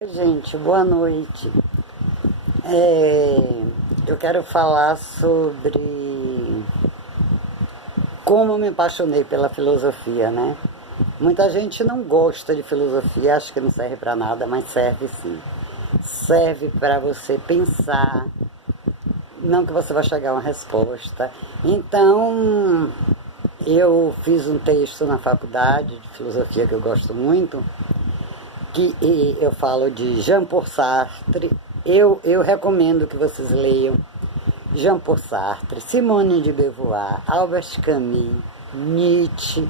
Gente, boa noite. Eu quero falar sobre como eu me apaixonei pela filosofia, né? Muita gente não gosta de filosofia, acha que não serve para nada, mas serve sim. Serve para você pensar, não que você vai chegar a uma resposta. Então, eu fiz um texto na faculdade de filosofia que eu gosto muito, que eu falo de Jean-Paul Sartre. Eu recomendo que vocês leiam Jean-Paul Sartre, Simone de Beauvoir, Albert Camus, Nietzsche,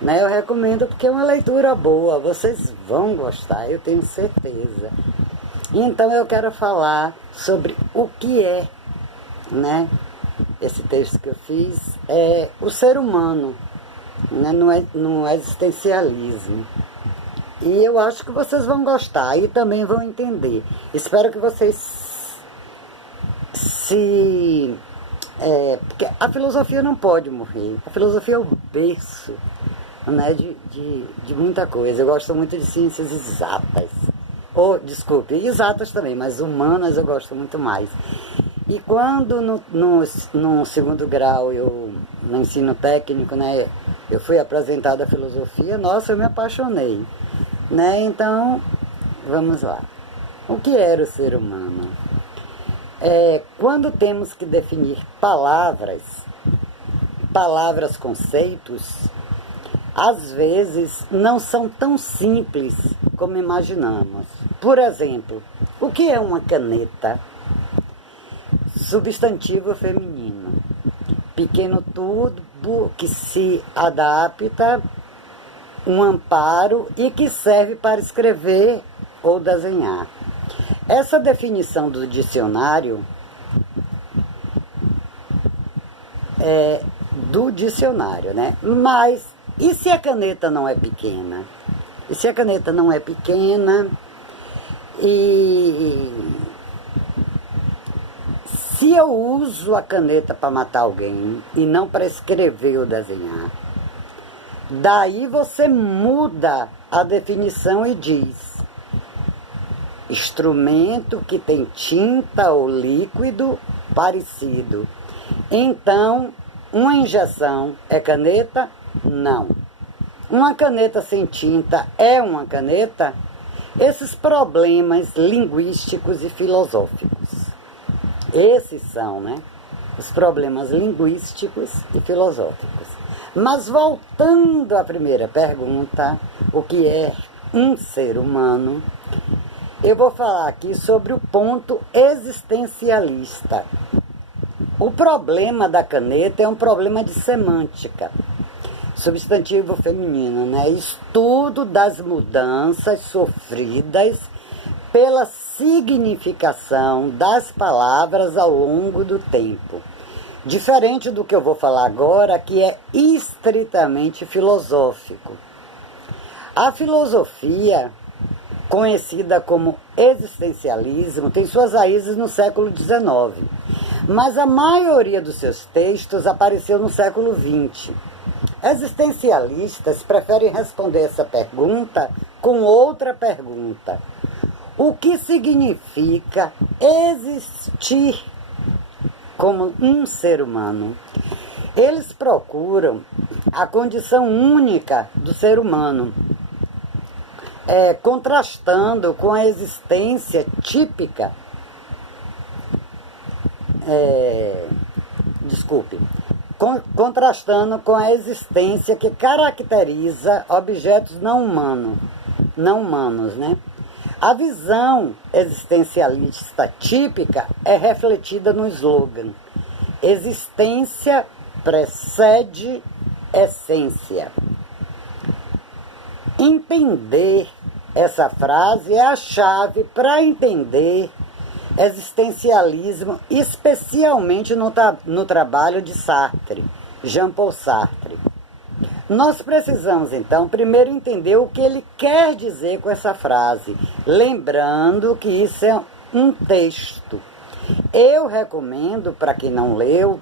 né? Eu recomendo porque é uma leitura boa, vocês vão gostar, eu tenho certeza. Então eu quero falar sobre o que é, né? Esse texto que eu fiz é o ser humano, né? No existencialismo. E eu acho que vocês vão gostar e também vão entender. Espero que vocês porque a filosofia não pode morrer. A filosofia é o berço, né, de muita coisa. Eu gosto muito de ciências exatas. Desculpe, exatas também, mas humanas eu gosto muito mais. E quando no segundo grau, no ensino técnico, né, eu fui apresentada a filosofia, nossa, eu me apaixonei. Né? Então, vamos lá. O que era o ser humano? Quando temos que definir palavras, conceitos, às vezes não são tão simples como imaginamos. Por exemplo, o que é uma caneta? Substantivo feminino. Pequeno tubo que se adapta, um amparo e que serve para escrever ou desenhar. Essa definição do dicionário é do dicionário, né? Mas e se a caneta não é pequena? E se a caneta não é pequena e se eu uso a caneta para matar alguém e não para escrever ou desenhar? Daí você muda a definição e diz: instrumento que tem tinta ou líquido parecido. Então, uma injeção é caneta? Não. Uma caneta sem tinta é uma caneta? Esses problemas linguísticos e filosóficos. Esses são, né? Os problemas linguísticos e filosóficos. Mas voltando à primeira pergunta, o que é um ser humano, eu vou falar aqui sobre o ponto existencialista. O problema da caneta é um problema de semântica, substantivo feminino, né? Estudo das mudanças sofridas pela significação das palavras ao longo do tempo. Diferente do que eu vou falar agora, que é estritamente filosófico. A filosofia, conhecida como existencialismo, tem suas raízes no século XIX, mas a maioria dos seus textos apareceu no século XX. Existencialistas preferem responder essa pergunta com outra pergunta: o que significa existir como um ser humano? Eles procuram a condição única do ser humano, contrastando com a existência típica, contrastando com a existência que caracteriza objetos não humanos, né? A visão existencialista típica é refletida no slogan: existência precede essência. Entender essa frase é a chave para entender existencialismo, especialmente no trabalho de Sartre, Jean-Paul Sartre. Nós precisamos, então, primeiro entender o que ele quer dizer com essa frase, lembrando que isso é um texto. Eu recomendo, para quem não leu,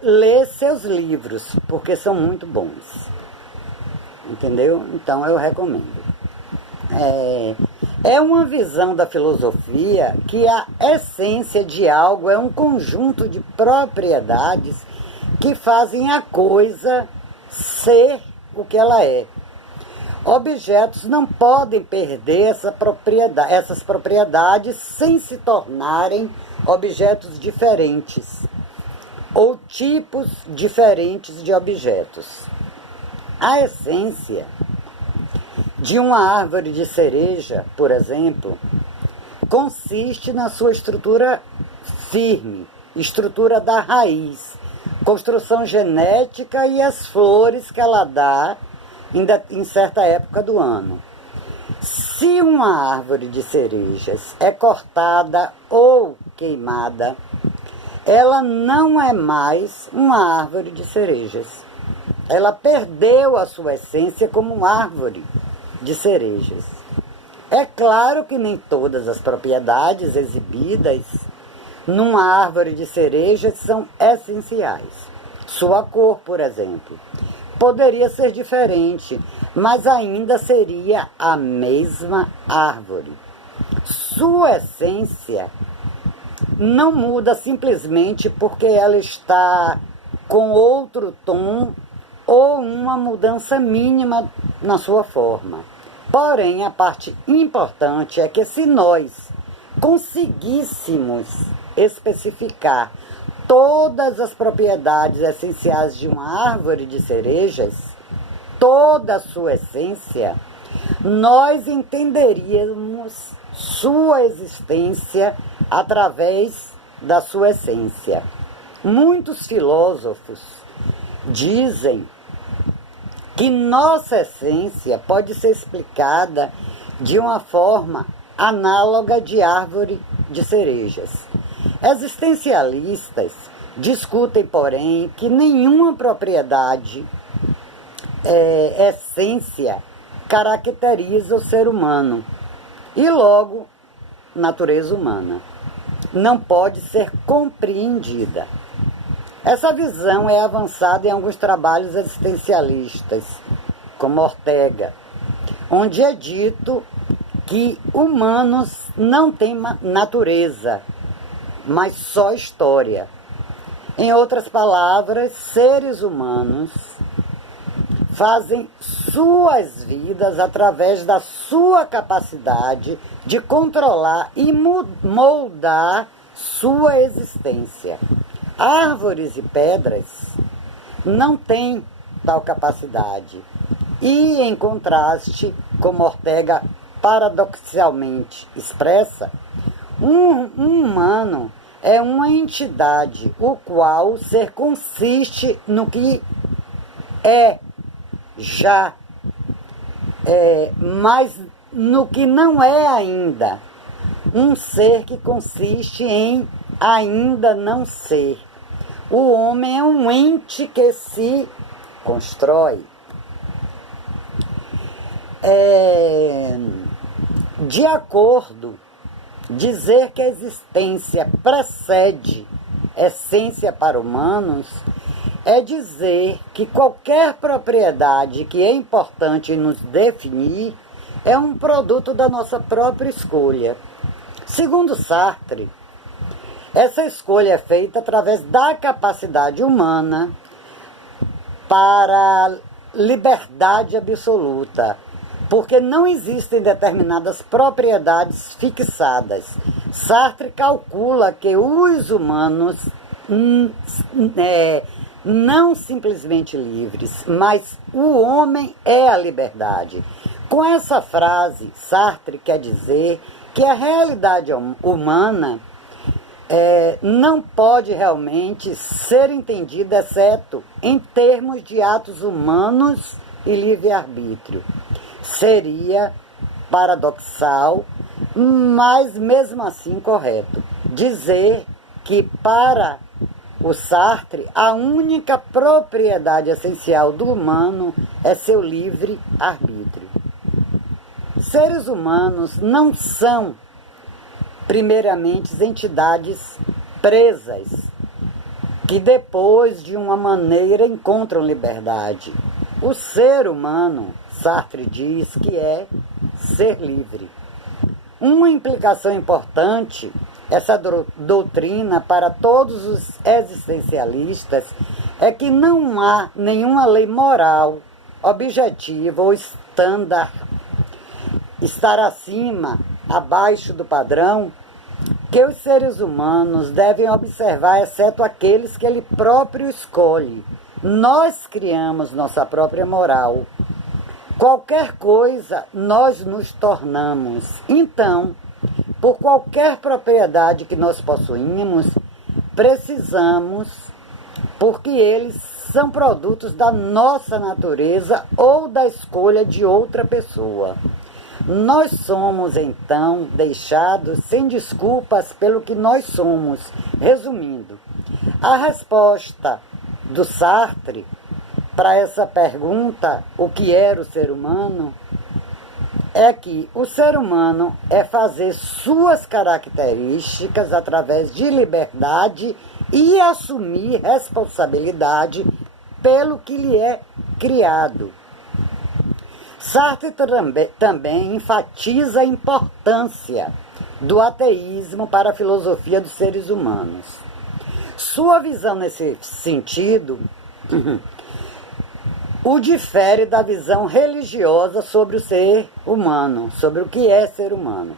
ler seus livros, porque são muito bons. Entendeu? Então, eu recomendo. É uma visão da filosofia que a essência de algo é um conjunto de propriedades que fazem a coisa ser o que ela é. Objetos não podem perder essas propriedades sem se tornarem objetos diferentes ou tipos diferentes de objetos. A essência de uma árvore de cereja, por exemplo, consiste na sua estrutura firme, estrutura da raiz, construção genética e as flores que ela dá em certa época do ano. Se uma árvore de cerejas é cortada ou queimada, ela não é mais uma árvore de cerejas. Ela perdeu a sua essência como árvore de cerejas. É claro que nem todas as propriedades exibidas numa árvore de cerejas são essenciais. Sua cor, por exemplo, poderia ser diferente, mas ainda seria a mesma árvore. Sua essência não muda simplesmente porque ela está com outro tom ou uma mudança mínima na sua forma. Porém, a parte importante é que se nós conseguíssemos especificar todas as propriedades essenciais de uma árvore de cerejas, toda a sua essência, nós entenderíamos sua existência através da sua essência. Muitos filósofos dizem que nossa essência pode ser explicada de uma forma análoga de árvore de cerejas. Existencialistas discutem, porém, que nenhuma propriedade, essência, caracteriza o ser humano e, logo, natureza humana. Não pode ser compreendida. Essa visão é avançada em alguns trabalhos existencialistas, como Ortega, onde é dito que humanos não têm natureza, mas só história. Em outras palavras, seres humanos fazem suas vidas através da sua capacidade de controlar e moldar sua existência. Árvores e pedras não têm tal capacidade. E, em contraste, como Ortega paradoxalmente expressa, um humano é uma entidade, o qual o ser consiste no que já, mas no que não é ainda. Um ser que consiste em ainda não ser. O homem é um ente que se constrói. De acordo, dizer que a existência precede essência para humanos é dizer que qualquer propriedade que é importante nos definir é um produto da nossa própria escolha. Segundo Sartre, essa escolha é feita através da capacidade humana para liberdade absoluta, porque não existem determinadas propriedades fixadas. Sartre calcula que os humanos não simplesmente livres, mas o homem é a liberdade. Com essa frase, Sartre quer dizer que a realidade humana não pode realmente ser entendida exceto em termos de atos humanos e livre-arbítrio. Seria paradoxal, mas mesmo assim correto, dizer que para o Sartre a única propriedade essencial do humano é seu livre-arbítrio. Seres humanos não são, primeiramente, entidades presas, que depois, de uma maneira, encontram liberdade. O ser humano, Sartre diz que é ser livre. uma implicação importante, essa doutrina para todos os existencialistas, é que não há nenhuma lei moral, objetiva ou estándar estar acima, abaixo do padrão, que os seres humanos devem observar, exceto aqueles que ele próprio escolhe. Nós criamos nossa própria moral. Qualquer coisa nós nos tornamos. Então, por qualquer propriedade que nós possuímos, precisamos, porque eles são produtos da nossa natureza ou da escolha de outra pessoa. Nós somos, então, deixados sem desculpas pelo que nós somos. Resumindo, a resposta do Sartre para essa pergunta, o que era o ser humano, é que o ser humano é fazer suas características através de liberdade e assumir responsabilidade pelo que lhe é criado. Sartre também enfatiza a importância do ateísmo para a filosofia dos seres humanos. Sua visão nesse sentido o difere da visão religiosa sobre o ser humano, sobre o que é ser humano.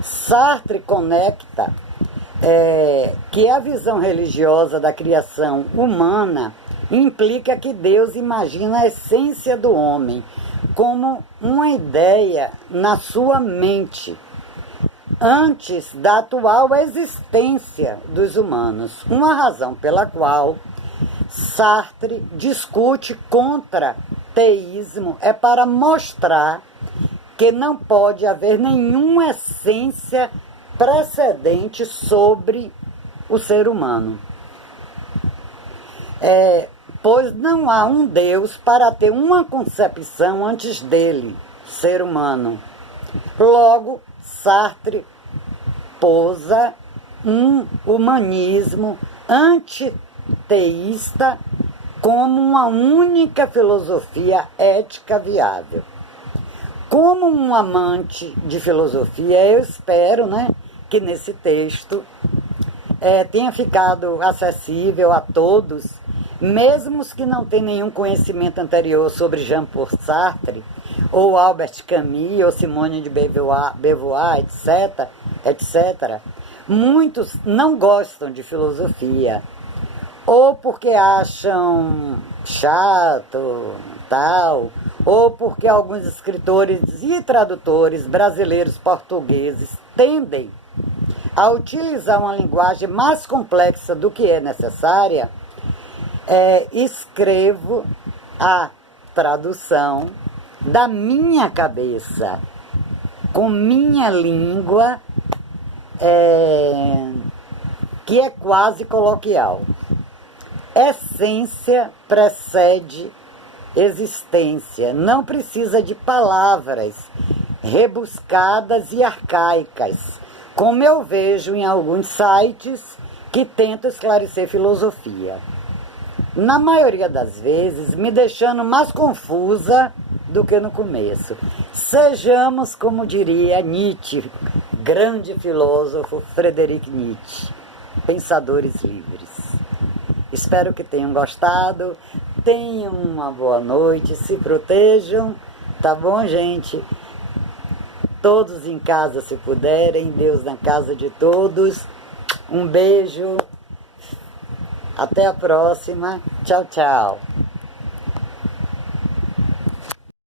Sartre conecta que a visão religiosa da criação humana implica que Deus imagina a essência do homem como uma ideia na sua mente, antes da atual existência dos humanos. Uma razão pela qual Sartre discute contra teísmo é para mostrar que não pode haver nenhuma essência precedente sobre o ser humano. Pois não há um Deus para ter uma concepção antes dele, ser humano. Logo, Sartre posa um humanismo antiteísta como uma única filosofia ética viável. Como um amante de filosofia, eu espero, que nesse texto tenha ficado acessível a todos, mesmo os que não têm nenhum conhecimento anterior sobre Jean-Paul Sartre, ou Albert Camus, ou Simone de Beauvoir, etc. Muitos não gostam de filosofia, ou porque acham chato, tal, ou porque alguns escritores e tradutores brasileiros, portugueses, tendem a utilizar uma linguagem mais complexa do que é necessária. Escrevo a tradução da minha cabeça, com minha língua, que é quase coloquial. Essência precede existência, não precisa de palavras rebuscadas e arcaicas, como eu vejo em alguns sites que tentam esclarecer filosofia. Na maioria das vezes, me deixando mais confusa do que no começo. Sejamos, como diria Nietzsche, grande filósofo Friedrich Nietzsche, pensadores livres. Espero que tenham gostado, tenham uma boa noite, se protejam, tá bom, gente? Todos em casa, se puderem, Deus na casa de todos. Um beijo. Até a próxima. Tchau, tchau.